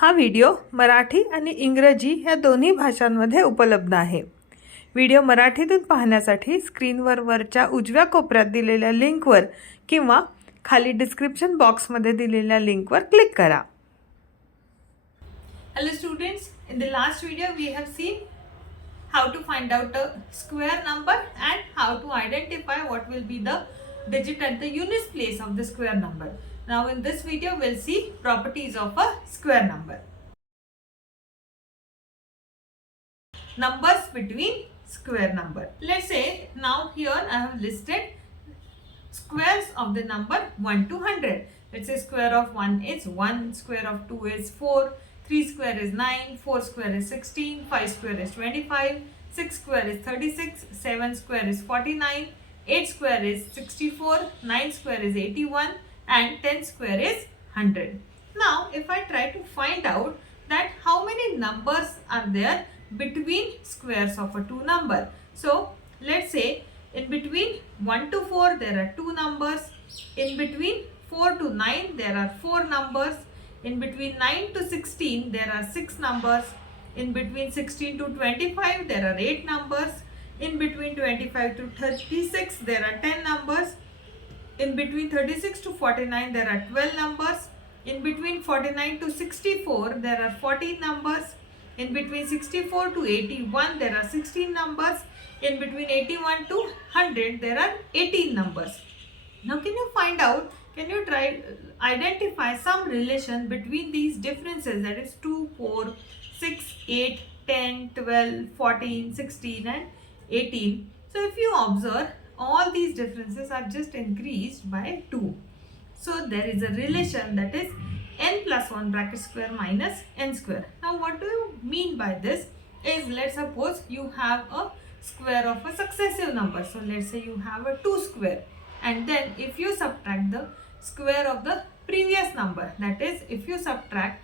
हा व्हिडिओ मराठी आणि इंग्रजी या दोन्ही भाषांमध्ये उपलब्ध आहे. व्हिडिओ मराठीतून पाहण्यासाठी स्क्रीनवर वरच्या उजव्या कोपऱ्यात दिलेल्या लिंकवर किंवा खाली डिस्क्रिप्शन बॉक्समध्ये दिलेल्या लिंकवर क्लिक करा. Hello students, in the last video we have seen how to find out a square number and how to identify what will be the digit at the units place of the square number. Now in this video we'll see properties of a square number. Numbers between square number. Let's say now here I have listed squares of the number 1 to 100. Let's say square of 1 is 1, square of 2 is 4, 3 square is 9, 4 square is 16, 5 square is 25, 6 square is 36, 7 square is 49, 8 square is 64, 9 square is 81 and 10 square is 100. Now if I try to find out that how many numbers are there between squares of a two number. So let's say in between 1 to 4 there are two numbers, in between 4 to 9 there are four numbers, in between 9 to 16 there are 6 numbers, in between 16 to 25 there are 8 numbers, in between 25 to 36 there are 10 numbers, in between 36 to 49 there are 12 numbers, in between 49 to 64 there are 14 numbers, in between 64 to 81 there are 16 numbers, in between 81 to 100 there are 18 numbers. Now can you find out, can you try identify some relation between these differences, that is 2, 4, 6, 8, 10, 12, 14, 16 and 18. So if you observe, all these differences are just increased by 2. So there is a relation, that is n plus 1 bracket square minus n square. Now what do you mean by this is, let's suppose you have a square of a successive number. So let's say you have a 2 square, and then if you subtract the square of the previous number, that is if you subtract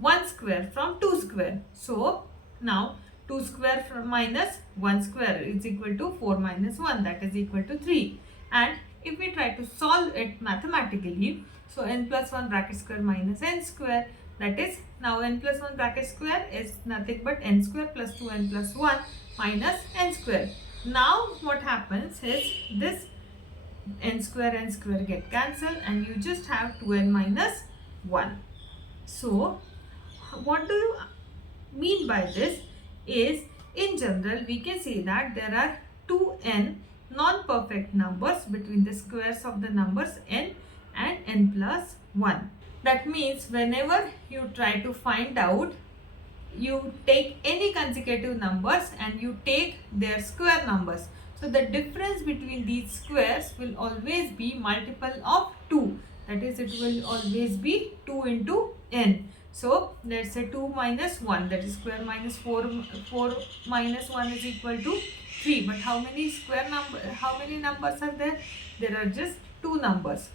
1 square from 2 square, so now 2 square from minus 1 square is equal to 4 minus 1, that is equal to 3. And if we try to solve it mathematically, so n plus 1 bracket square minus n square, that is now n plus 1 bracket square is nothing but n square plus 2n plus 1 minus n square. Now what happens is this n square get cancelled and you just have 2n minus 1. So what do you mean by this is, in general we can say that there are 2n non-perfect numbers between the squares of the numbers n and n plus 1. That means whenever you try to find out, you take any consecutive numbers and you take their square numbers. So the difference between these squares will always be multiple of 2. That is, it will always be 2 into n. So let's say 2 minus 1, that is square minus 4 minus 1 is equal to 3. But how many numbers are there? There are just 2 numbers.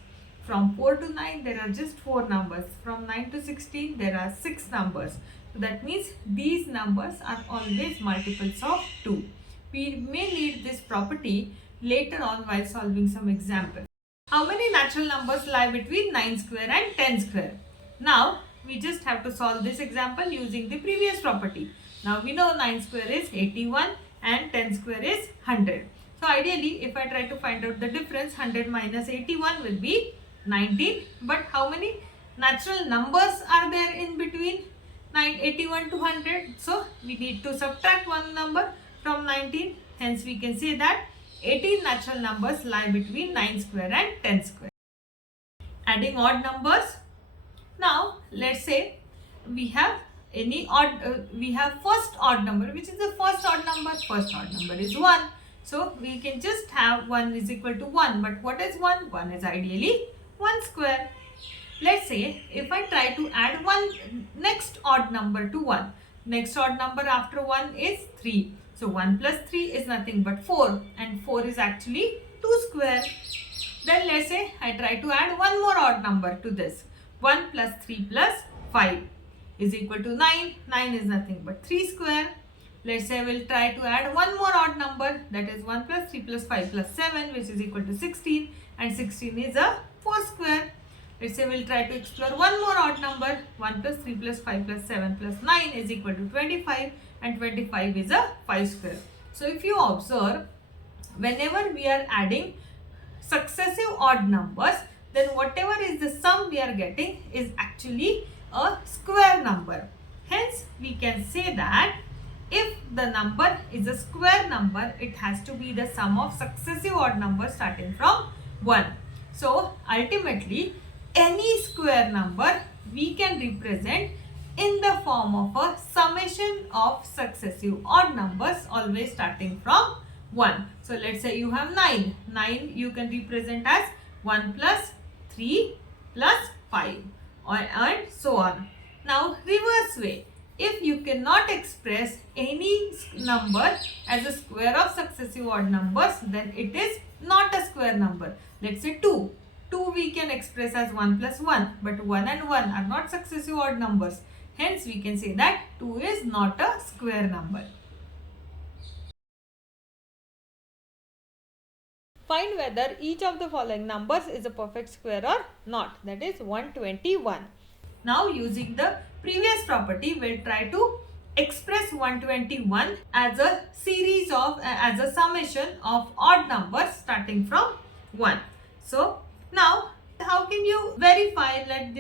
From 4 to 9 there are just 4 numbers. From 9 to 16 there are 6 numbers. So that means these numbers are always multiples of 2. We may need this property later on while solving some example. How many natural numbers lie between 9 square and 10 square? Now we just have to solve this example using the previous property. Now we know 9 square is 81 and 10 square is 100. So ideally if I try to find out the difference, 100 minus 81 will be 19. But how many natural numbers are there in between 81 to 100? So we need to subtract one number from 19. Hence we can say that 18 natural numbers lie between 9 square and 10 square. Adding odd numbers. Now let's say we have any odd, we have first odd number. Which is the first odd number? First odd number is 1. So we can just have 1 is equal to 1. But what is 1? 1 is ideally 1 square. Let's say if I try to add one next odd number to 1. Next odd number after 1 is 3. So 1 plus 3 is nothing but 4. And 4 is actually 2 square. Then let's say I try to add one more odd number to this. 1 plus 3 plus 5 is equal to 9. 9 is nothing but 3 square. Let's say we'll try to add one more odd number, that is 1 plus 3 plus 5 plus 7, which is equal to 16, and 16 is a 4 square. Let's say we'll try to explore one more odd number. 1 plus 3 plus 5 plus 7 plus 9 is equal to 25, and 25 is a 5 square. So if you observe, whenever we are adding successive odd numbers, then whatever is the sum we are getting is actually a square number. Hence, we can say that if the number is a square number, it has to be the sum of successive odd numbers starting from 1. So, ultimately, any square number we can represent in the form of a summation of successive odd numbers always starting from 1. So, let's say you have 9. 9 you can represent as 1 plus 3 plus 5 and so on. Now, reverse way. If you cannot express any number as a square of successive odd numbers, then it is not a square number. Let's say 2. 2 we can express as 1 plus 1, but 1 and 1 are not successive odd numbers. Hence, we can say that 2 is not a square number. Find whether each of the following numbers is a perfect square or not. That is 121. Now, using the previous property, we'll try to express 121 as a series of, as a summation of odd numbers starting from 1. So, now how can you verify that,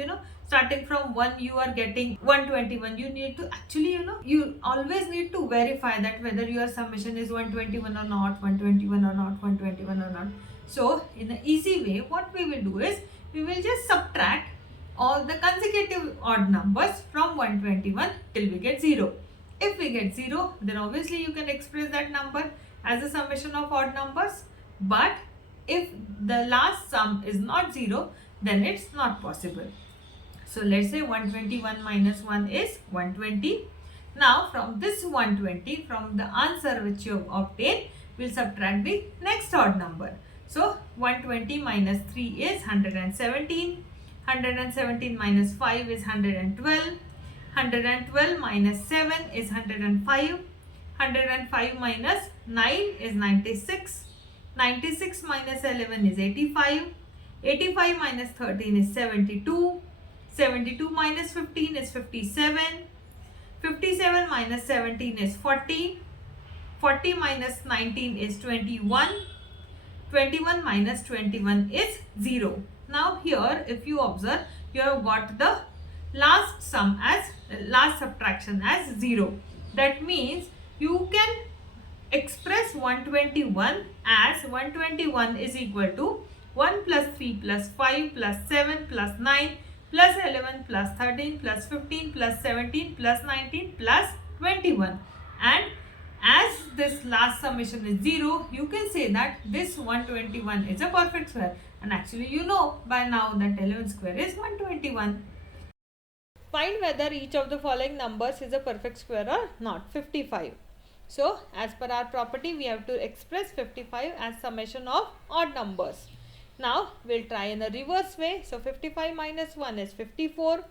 starting from 1 you are getting 121? You need to actually, you always need to verify that whether your summation is 121 or not, 121 or not, 121 or not. So, in an easy way, what we will do is, we will just subtract all the consecutive odd numbers from 121 till we get 0. If we get 0, then obviously you can express that number as a summation of odd numbers. But if the last sum is not 0, then it's not possible. So let's say 121 minus 1 is 120. Now from this 120, from the answer which you have obtained, we'll subtract the next odd number. So 120 minus 3 is 117. 117 minus 5 is 112. 112 minus 7 is 105. 105 minus 9 is 96. 96 minus 11 is 85. 85 minus 13 is 72. 72 minus 15 is 57. 57 minus 17 is 40. 40 minus 19 is 21. 21 minus 21 is 0. Now here, if you observe, you have got the last subtraction as 0. That means you can express 121 as 121 is equal to 1 plus 3 plus 5 plus 7 plus 9 plus 11 plus 13 plus 15 plus 17 plus 19 plus 21. And as this last summation is 0, you can say that this 121 is a perfect square. And actually, you know by now that 11 square is 121. Find whether each of the following numbers is a perfect square or not. 55. So, as per our property, we have to express 55 as summation of odd numbers. Now, we'll try in a reverse way. So, 55 minus 1 is 54.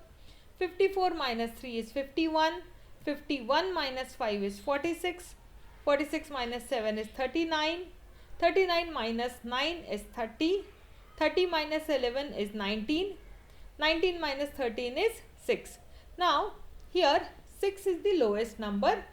54 minus 3 is 51. 51 minus 5 is 46. 46 minus 7 is 39. 39 minus 9 is 30. 30 minus 11 is 19. 19 minus 13 is 6. Now, here 6 is the lowest number.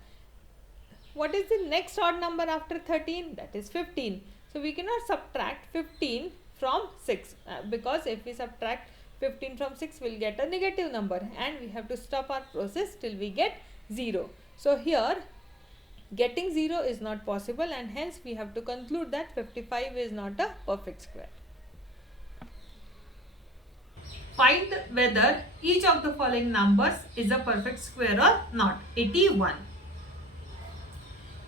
What is the next odd number after 13? That is 15. So, we cannot subtract 15 from 6 because if we subtract 15 from 6, we will get a negative number and we have to stop our process till we get 0. So, here getting 0 is not possible and hence we have to conclude that 55 is not a perfect square. Find whether each of the following numbers is a perfect square or not. 81.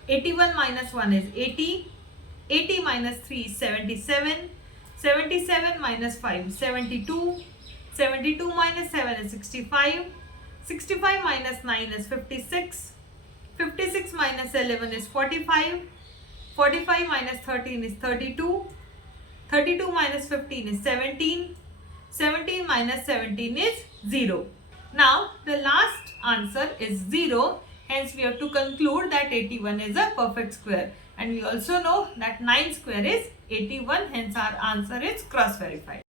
81 minus 1 is 80. 80 minus 3 is 77. 77 minus 5 is 72. 72 minus 7 is 65. 65 minus 9 is 56. 56 minus 11 is 45. 45 minus 13 is 32. 32 minus 15 is 17. 17 minus 17 is 0. Now, the last answer is 0. Hence, we have to conclude that 81 is a perfect square. And we also know that 9 square is 81. Hence, our answer is cross-verified.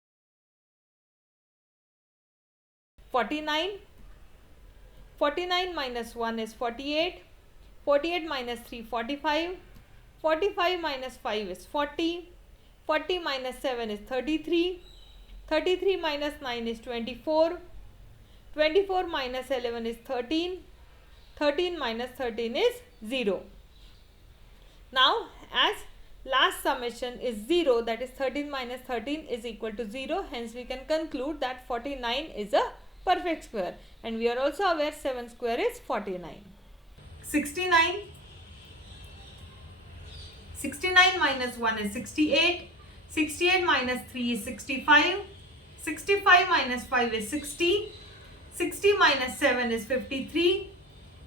49. 49 minus 1 is 48. 48 minus 3, 45. 45 minus 5 is 40. 40 minus 7 is 33. 33 minus 9 is 24. 24 minus 11 is 13. 13 minus 13 is 0. Now, as last summation is 0, that is 13 minus 13 is equal to 0. Hence, we can conclude that 49 is a perfect square. And we are also aware 7 square is 49. 69. 69 minus 1 is 68. 68 minus 3 is 65. 65 minus 5 is 60. 60 minus 7 is 53.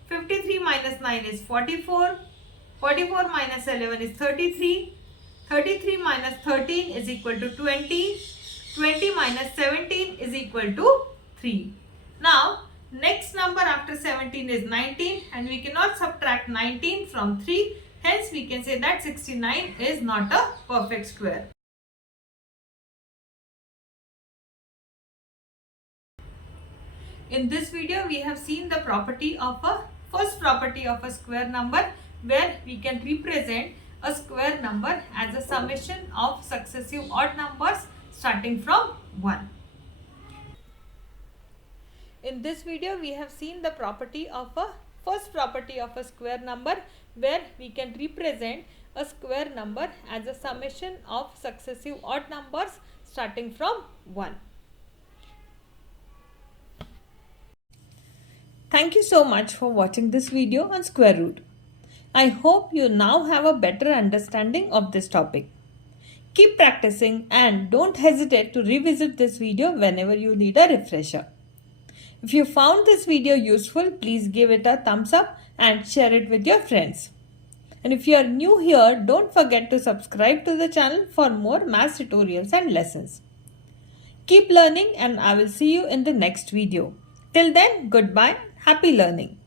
53 minus 9 is 44. 44 minus 11 is 33. 33 minus 13 is equal to 20. 20 minus 17 is equal to 3. Now, next number after 17 is 19 and we cannot subtract 19 from 3. Hence, we can say that 69 is not a perfect square. In this video, we have seen the property of a first property of a square number, where we can represent a square number as a summation of successive odd numbers starting from 1. In this video, we have seen the property of a first property of a square number, where we can represent a square number as a summation of successive odd numbers starting from 1. Thank you so much for watching this video on square root. I hope you now have a better understanding of this topic. Keep practicing and don't hesitate to revisit this video whenever you need a refresher. If you found this video useful, please give it a thumbs up and share it with your friends. And if you are new here, don't forget to subscribe to the channel for more math tutorials and lessons. Keep learning and I will see you in the next video. Till then, goodbye. Happy learning.